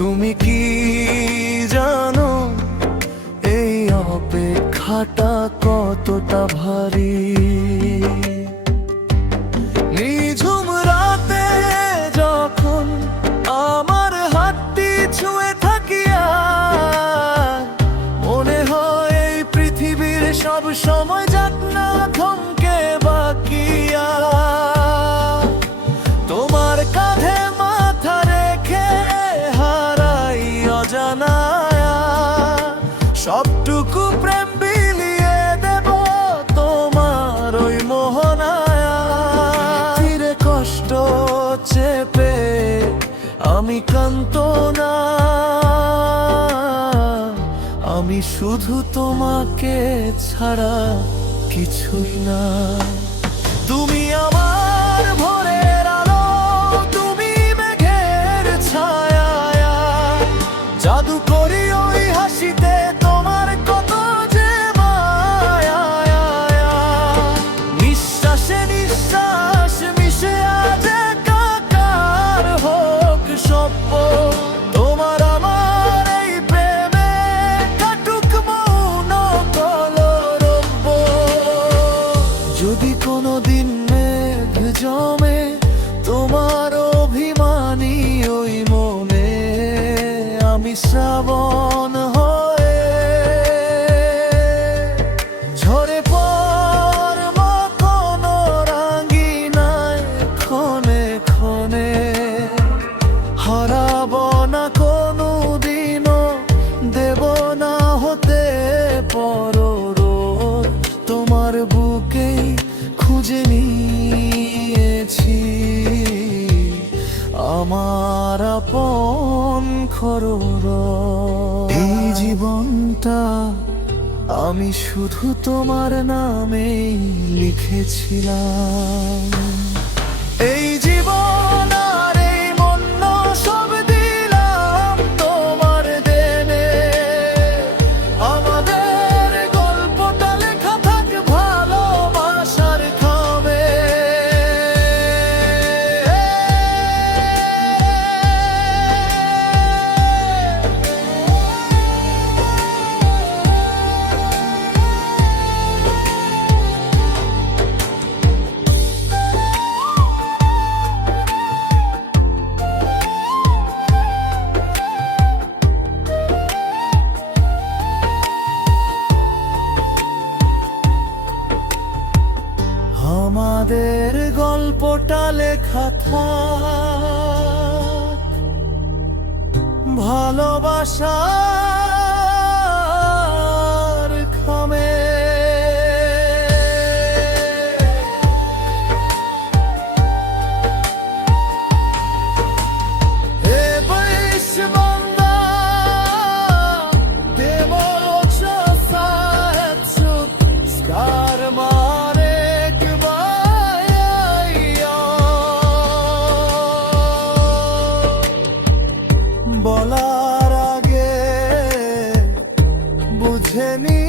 তুমি কি জানো এই অপেক্ষাটা কতটা ভারী? নিঝুম রাতে যখন আমার হাতটি ছুঁয়ে থাকি, আর মনে হয় এই পৃথিবীর সব সময় যাক না থমকে বাকিয়া। তোমার কাঁধে মাথা রেখে হারাই অজানায়া, সবটুকু প্রেম বিলিয়ে দেব তোমার ওই মোহনায়া। ধীরে কষ্ট চেপে আমি কান্ত না, আমি শুধু তোমাকে ছাড়া কিছুই না। তুমি আমার ভোরের আলো, তুমি মেঘের ছায়া, জাদু করি ওই হাসিতে তোমার কত যে মায়া। নিঃশ্বাসে নিঃশ্বাস মিশে আজ একাকার হোক সপ্য, তোমার আমার এই প্রেমে কাটুক মৌন কলরব। যদি কোনোদিন মেঘ জমে তোমার অভিমানী ওই মনে, আমি শ্রাবণ হয়ে ঝরে পড়ব কোনো রাঙ্গিনায় ক্ষণে ক্ষণে। হারাব না কোনো দিনও, দেব না হতে পররোদ। তোমার বুকেই খুঁজে নিয়েছি আমার আপন খরর। এই জীবনটা আমি শুধু তোমার নামেই লিখেছিলাম। এই জীবন আর এই মন্য সব দিলাম তোমার দেনে। আমাদের গল্পটা লেখা থাক ভালোবাসার খামে। আমাদের গল্পটা লেখা থাক ভালোবাসার খামে। হে বৈষ্ণবন্দা দেবরচা সাহেব স্কার মারে বলার আগে বুঝে নি